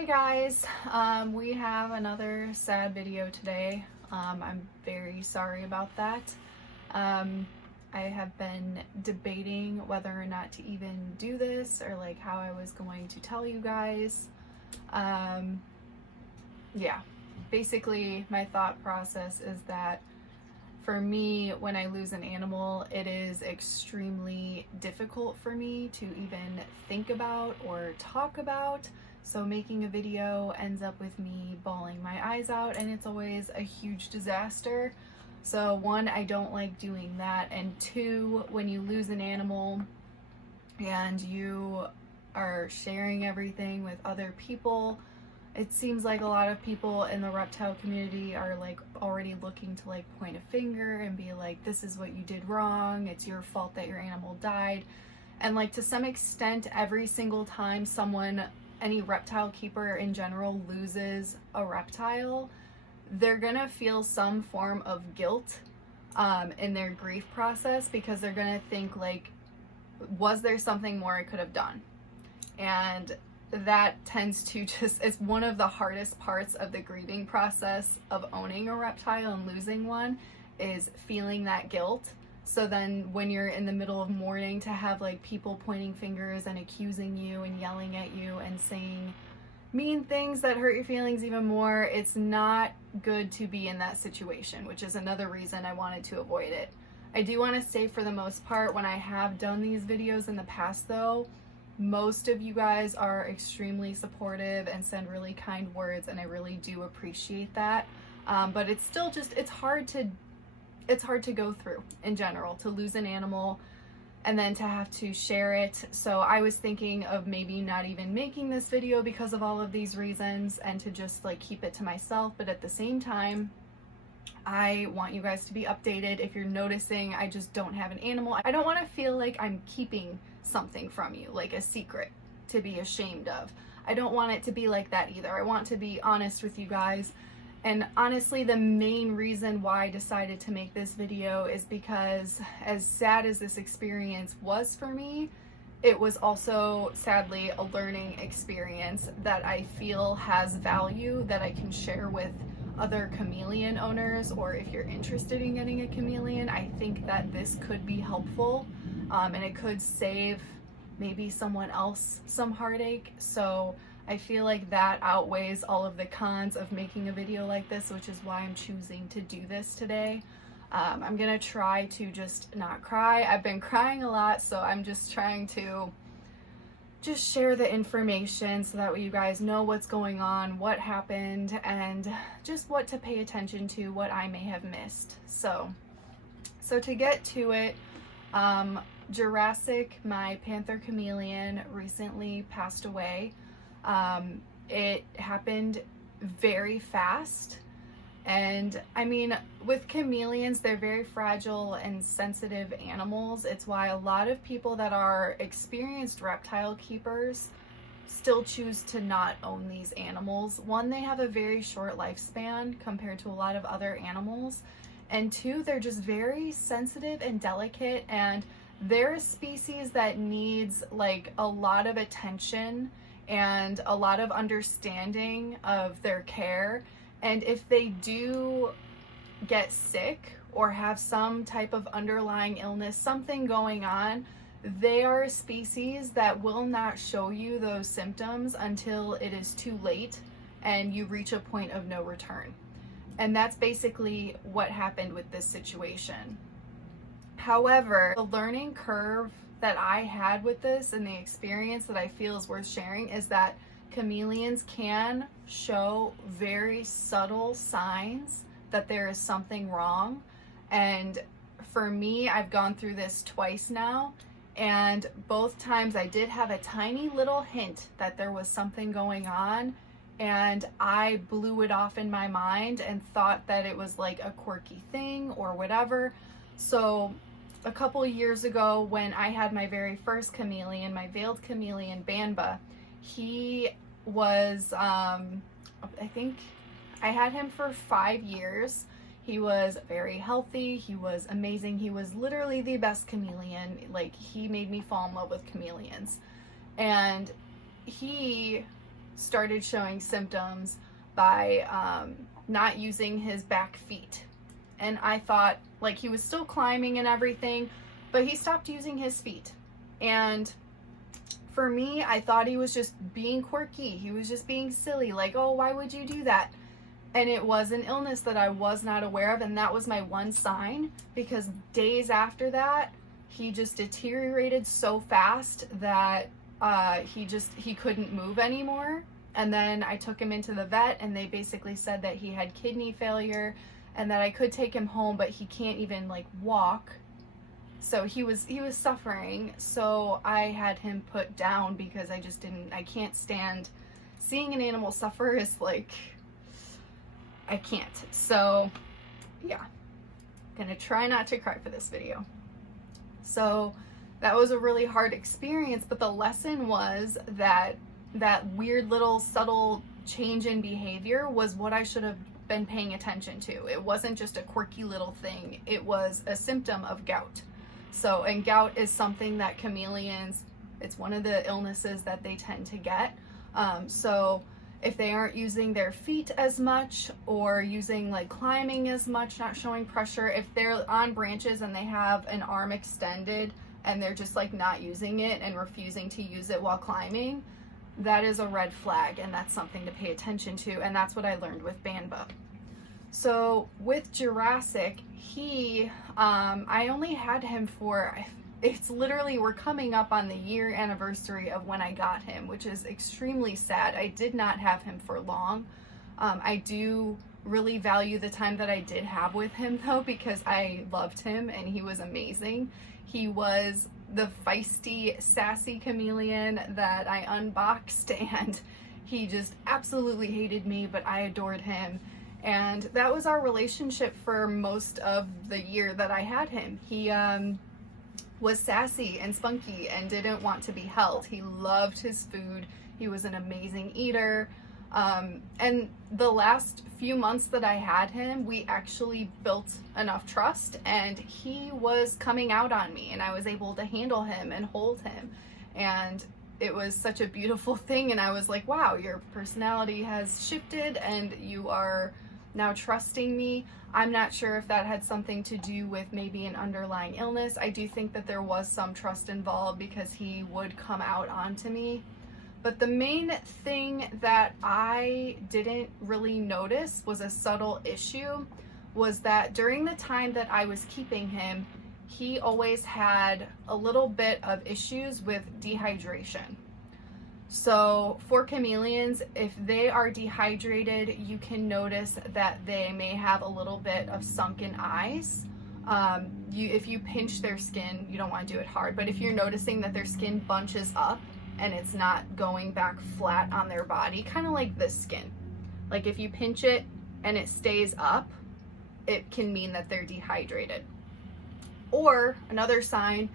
Hey guys, we have another sad video today. I'm very sorry about that. I have been debating whether or not to even do this or like how I was going to tell you guys. Yeah, basically my thought process is that for me, when I lose an animal, it is extremely difficult for me to even think about or talk about. So making a video ends up with me bawling my eyes out, and it's always a huge disaster. So one, I don't like doing that, and two, when you lose an animal and you are sharing everything with other people, it seems like a lot of people in the reptile community are like already looking to like point a finger and be like, this is what you did wrong, it's your fault that your animal died. And like to some extent, every single time any reptile keeper in general loses a reptile, they're gonna feel some form of guilt in their grief process, because they're gonna think like, was there something more I could have done? And that tends to it's one of the hardest parts of the grieving process of owning a reptile and losing one, is feeling that guilt. So then when you're in the middle of mourning, to have like people pointing fingers and accusing you and yelling at you and saying mean things that hurt your feelings even more, it's not good to be in that situation, which is another reason I wanted to avoid it. I do want to say, for the most part, when I have done these videos in the past though, most of you guys are extremely supportive and send really kind words, and I really do appreciate that. But it's still just, it's hard to go through in general, to lose an animal and then to have to share it. So I was thinking of maybe not even making this video because of all of these reasons, and to just like keep it to myself. But at the same time, I want you guys to be updated. If you're noticing I just don't have an animal, I don't want to feel like I'm keeping something from you, like a secret to be ashamed of. I don't want it to be like that either. I want to be honest with you guys. And honestly, the main reason why I decided to make this video is because, as sad as this experience was for me, it was also sadly a learning experience that I feel has value that I can share with other chameleon owners. Or if you're interested in getting a chameleon, I think that this could be helpful, and it could save maybe someone else some heartache. So I feel like that outweighs all of the cons of making a video like this, which is why I'm choosing to do this today. I'm gonna try to just not cry. I've been crying a lot, so I'm just trying to just share the information so that way you guys know what's going on, what happened, and just what to pay attention to, what I may have missed. So to get to it, Jurassic, my Panther chameleon, recently passed away. It happened very fast. And I mean, with chameleons, they're very fragile and sensitive animals. It's why a lot of people that are experienced reptile keepers still choose to not own these animals. One, they have a very short lifespan compared to a lot of other animals. And two, they're just very sensitive and delicate, and they're a species that needs like a lot of attention and a lot of understanding of their care. And if they do get sick or have some type of underlying illness, something going on, they are a species that will not show you those symptoms until it is too late and you reach a point of no return. And that's basically what happened with this situation. However, the learning curve that I had with this and the experience that I feel is worth sharing is that chameleons can show very subtle signs that there is something wrong. And for me, I've gone through this twice now, and both times I did have a tiny little hint that there was something going on, and I blew it off in my mind and thought that it was like a quirky thing or whatever. So a couple years ago, when I had my very first chameleon, my veiled chameleon, Bamba, he was, I think I had him for 5 years. He was very healthy. He was amazing. He was literally the best chameleon. Like, he made me fall in love with chameleons. And he started showing symptoms by not using his back feet. And I thought, like, he was still climbing and everything, but he stopped using his feet. And for me, I thought he was just being quirky. He was just being silly. Like, oh, why would you do that? And it was an illness that I was not aware of. And that was my one sign, because days after that, he just deteriorated so fast that he couldn't move anymore. And then I took him into the vet, and they basically said that he had kidney failure and that I could take him home, but he can't even like walk. So he was suffering. So I had him put down because I can't stand seeing an animal suffer. Is like, I can't. So yeah, gonna try not to cry for this video. So that was a really hard experience, but the lesson was that that weird little subtle change in behavior was what I should have been paying attention to. It wasn't just a quirky little thing. It was a symptom of gout. So, and gout is something that chameleons, it's one of the illnesses that they tend to get. So if they aren't using their feet as much, or using like climbing as much, not showing pressure, if they're on branches and they have an arm extended and they're just like not using it and refusing to use it while climbing, that is a red flag, and that's something to pay attention to. And that's what I learned with Bambo. So with Jurassic, I only had him for, it's literally, we're coming up on the year anniversary of when I got him, which is extremely sad. I did not have him for long. I do really value the time that I did have with him though, because I loved him and he was amazing. He was the feisty, sassy chameleon that I unboxed, and he just absolutely hated me, but I adored him. And that was our relationship for most of the year that I had him. He was sassy and spunky and didn't want to be held. He loved his food. He was an amazing eater. And the last few months that I had him, we actually built enough trust, and he was coming out on me, and I was able to handle him and hold him. And it was such a beautiful thing. And I was like, wow, your personality has shifted and you are now trusting me. I'm not sure if that had something to do with maybe an underlying illness. I do think that there was some trust involved because he would come out onto me. But the main thing that I didn't really notice was a subtle issue, was that during the time that I was keeping him, he always had a little bit of issues with dehydration. So for chameleons, if they are dehydrated, you can notice that they may have a little bit of sunken eyes. If you pinch their skin, you don't want to do it hard, but if you're noticing that their skin bunches up and it's not going back flat on their body, kind of like this skin. Like if you pinch it and it stays up, it can mean that they're dehydrated. Or another sign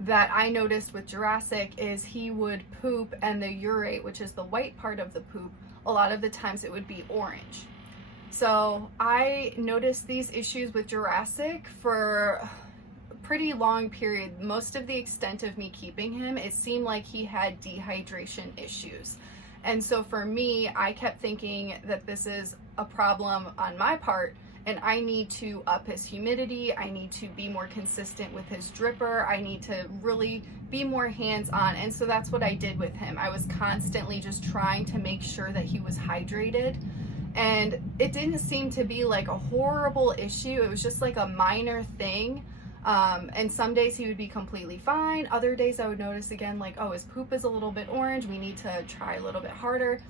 that I noticed with Jurassic is he would poop, and the urate, which is the white part of the poop, a lot of the times it would be orange. So I noticed these issues with Jurassic for a pretty long period. Most of the extent of me keeping him, it seemed like he had dehydration issues. And so for me, I kept thinking that this is a problem on my part, and I need to up his humidity. I need to be more consistent with his dripper. I need to really be more hands-on. And so that's what I did with him. I was constantly just trying to make sure that he was hydrated. And it didn't seem to be like a horrible issue. It was just like a minor thing. And some days he would be completely fine. Other days I would notice again, like, oh, his poop is a little bit orange. We need to try a little bit harder.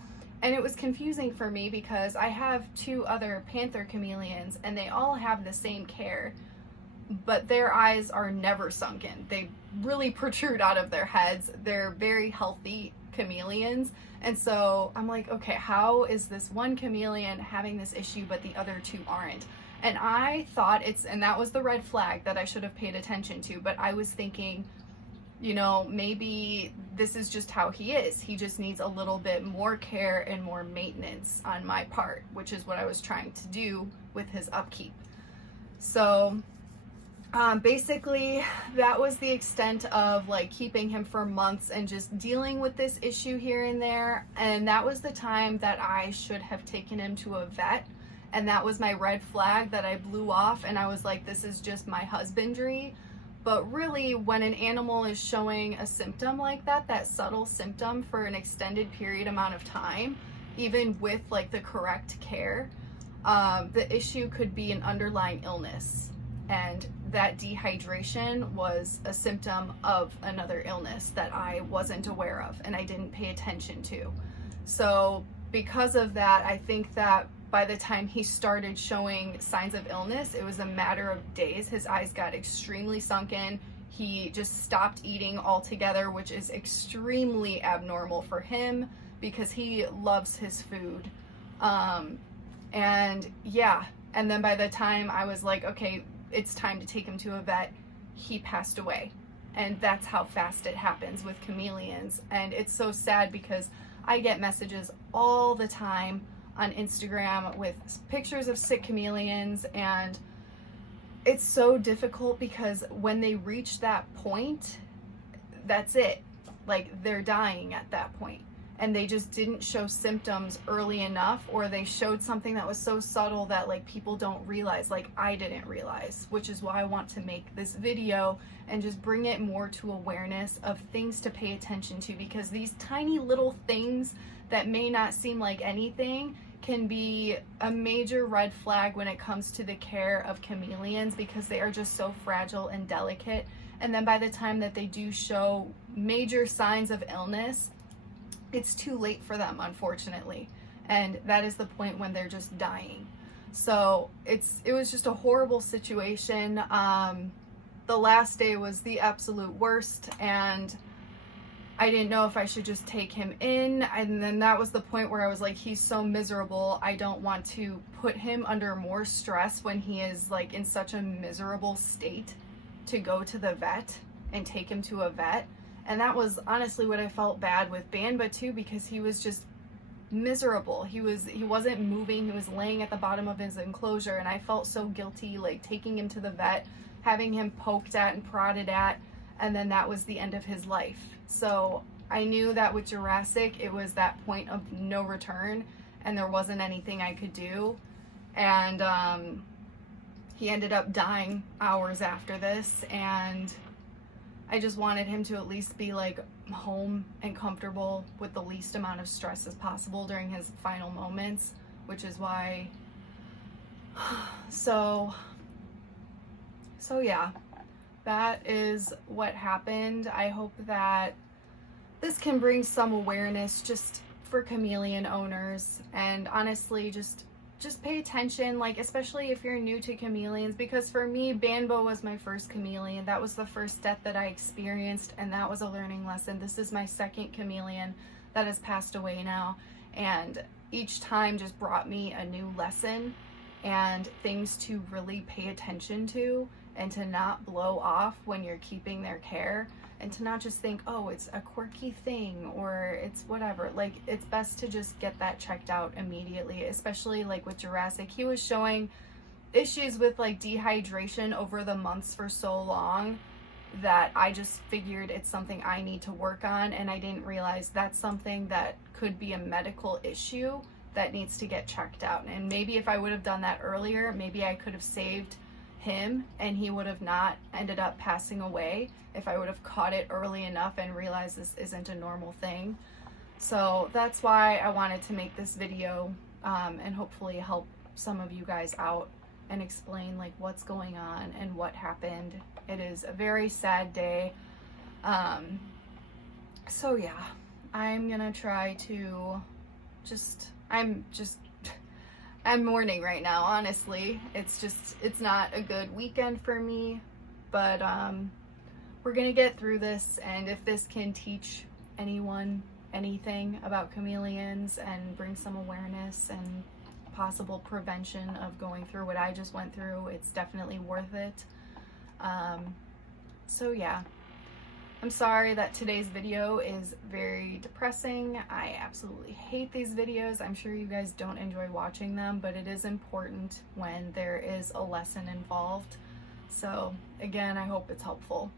And it was confusing for me because I have 2 other Panther chameleons and they all have the same care, but their eyes are never sunken. They really protrude out of their heads. They're very healthy chameleons. And so I'm like, okay, how is this one chameleon having this issue but the other 2 aren't? And I thought and that was the red flag that I should have paid attention to, but I was thinking, you know, maybe this is just how he is. He just needs a little bit more care and more maintenance on my part, which is what I was trying to do with his upkeep. So Basically, that was the extent of like keeping him for months and just dealing with this issue here and there. And that was the time that I should have taken him to a vet. And that was my red flag that I blew off. And I was like, this is just my husbandry. But really, when an animal is showing a symptom like that, that subtle symptom for an extended period amount of time, even with like the correct care, the issue could be an underlying illness. And that dehydration was a symptom of another illness that I wasn't aware of and I didn't pay attention to. So because of that, I think that by the time he started showing signs of illness, it was a matter of days. His eyes got extremely sunken. He just stopped eating altogether, which is extremely abnormal for him because he loves his food. And yeah, and then by the time I was like, okay, it's time to take him to a vet, he passed away. And that's how fast it happens with chameleons. And it's so sad because I get messages all the time on Instagram with pictures of sick chameleons, and it's so difficult because when they reach that point, that's it. Like, they're dying at that point. And they just didn't show symptoms early enough, or they showed something that was so subtle that like people don't realize, like I didn't realize, which is why I want to make this video and just bring it more to awareness of things to pay attention to, because these tiny little things that may not seem like anything can be a major red flag when it comes to the care of chameleons, because they are just so fragile and delicate. And then by the time that they do show major signs of illness, it's too late for them, unfortunately. And that is the point when they're just dying. So it was just a horrible situation. The last day was the absolute worst, and I didn't know if I should just take him in. And then that was the point where I was like, he's so miserable. I don't want to put him under more stress when he is like in such a miserable state to go to the vet and take him to a vet. And that was honestly what I felt bad with Bamba too, because he was just miserable. He wasn't moving. He was laying at the bottom of his enclosure, and I felt so guilty, like taking him to the vet, having him poked at and prodded at, and then that was the end of his life. So I knew that with Jurassic, it was that point of no return, and there wasn't anything I could do. And he ended up dying hours after this, and I just wanted him to at least be like home and comfortable with the least amount of stress as possible during his final moments, which is why, so yeah, that is what happened. I hope that this can bring some awareness just for chameleon owners, and honestly, just pay attention, like especially if you're new to chameleons, because for me, Bambo was my first chameleon. That was the first death that I experienced, and that was a learning lesson. This is my second chameleon that has passed away now, and each time just brought me a new lesson and things to really pay attention to, and to not blow off when you're keeping their care, and to not just think, oh, it's a quirky thing or it's whatever. Like, it's best to just get that checked out immediately, especially like with Jurassic. He was showing issues with like dehydration over the months for so long that I just figured it's something I need to work on, and I didn't realize that's something that could be a medical issue that needs to get checked out. And maybe if I would have done that earlier, maybe I could have saved him and he would have not ended up passing away if I would have caught it early enough and realized this isn't a normal thing. So that's why I wanted to make this video, and hopefully help some of you guys out and explain like what's going on and what happened. It is a very sad day. So yeah, I'm gonna try to I'm mourning right now, honestly. It's not a good weekend for me, but we're gonna get through this, and if this can teach anyone anything about chameleons and bring some awareness and possible prevention of going through what I just went through, it's definitely worth it. So yeah, I'm sorry that today's video is very depressing. I absolutely hate these videos. I'm sure you guys don't enjoy watching them, but it is important when there is a lesson involved. So again, I hope it's helpful.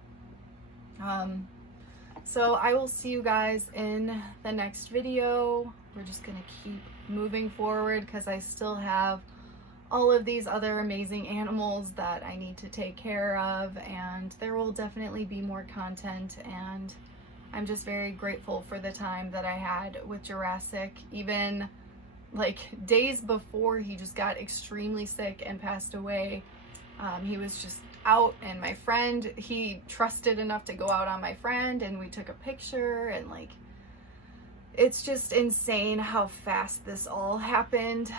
So I will see you guys in the next video. We're just gonna keep moving forward because I still have all of these other amazing animals that I need to take care of, and there will definitely be more content, and I'm just very grateful for the time that I had with Jurassic. Even like days before he just got extremely sick and passed away, he was just out, and my friend, he trusted enough to go out on my friend, and we took a picture, and like, it's just insane how fast this all happened.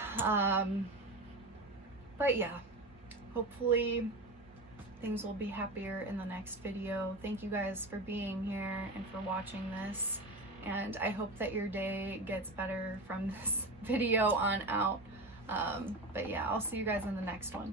But yeah, hopefully things will be happier in the next video. Thank you guys for being here and for watching this, and I hope that your day gets better from this video on out. But yeah, I'll see you guys in the next one.